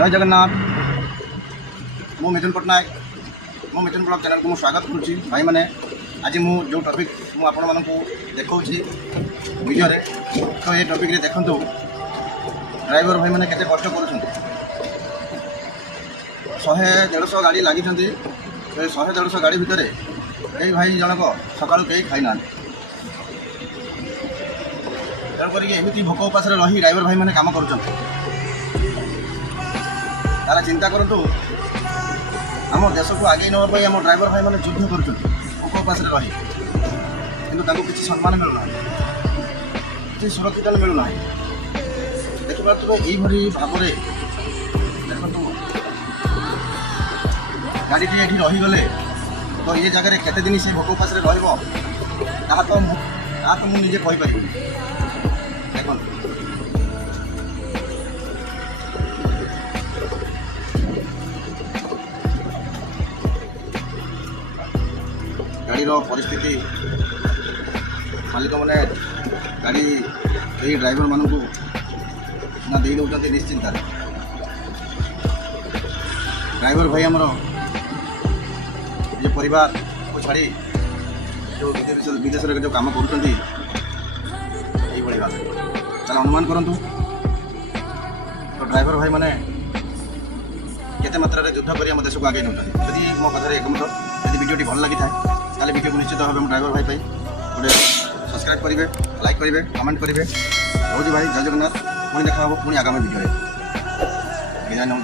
जय जगन्नाथ। मु मिथुन पट्टनायक मो मिथुन ब्लॉग चैनल को स्वागत करुँची भाई मैंने। आज मु जो टॉपिक मु आपण मानकु देखौछि वीडियो रे, तो ये टॉपिक रे देखंतु ड्राइवर भाई मैंने केते कष्ट करूछन। 100-150 गाड़ी लगी, 100-150 गाड़ी भितर कई भाई जनक सकाळु कई खाई ना, तेणुक एमती भोक उपास रही ड्राइवर भाई मैंने काम कर। तारा चिंता करतु आम देश को आगे नापी आम ड्राइवर भाई मैंने युद्ध कर भोक उपास रही, कि सम्मान मिलूना, कि सुरक्षा मिलूना। देखिए यही भाव में देखु गाड़ी ये रहीगले तो ये जगह केते दिन से भोक उपास तो मुझे कहीपर। देख गाड़ी परिस्थिति मालिक मैंने गाड़ी यही ड्राइवर मानू ना दे दौरान निश्चिंत। ड्राइवर भाई आमर ये परिवार को छाड़ी जो विदेश में जो काम कर भाव चल अनुमान करूँ तो ड्राइवर भाई मैंने केते मात्रा रे युद्ध कर देश को आगे नौ। यदि मो कथार एकमत, यदि वीडियो भल लगी था वीडियो को निश्चित भाव ड्राइवर भाई गोटे सब्सक्राइब करेंगे, लाइक करेंगे, कमेंट करेंगे। रोज भाई जय जगन्नाथ। पुणी देखा पुणी आगामी वीडियो विदाय नौ।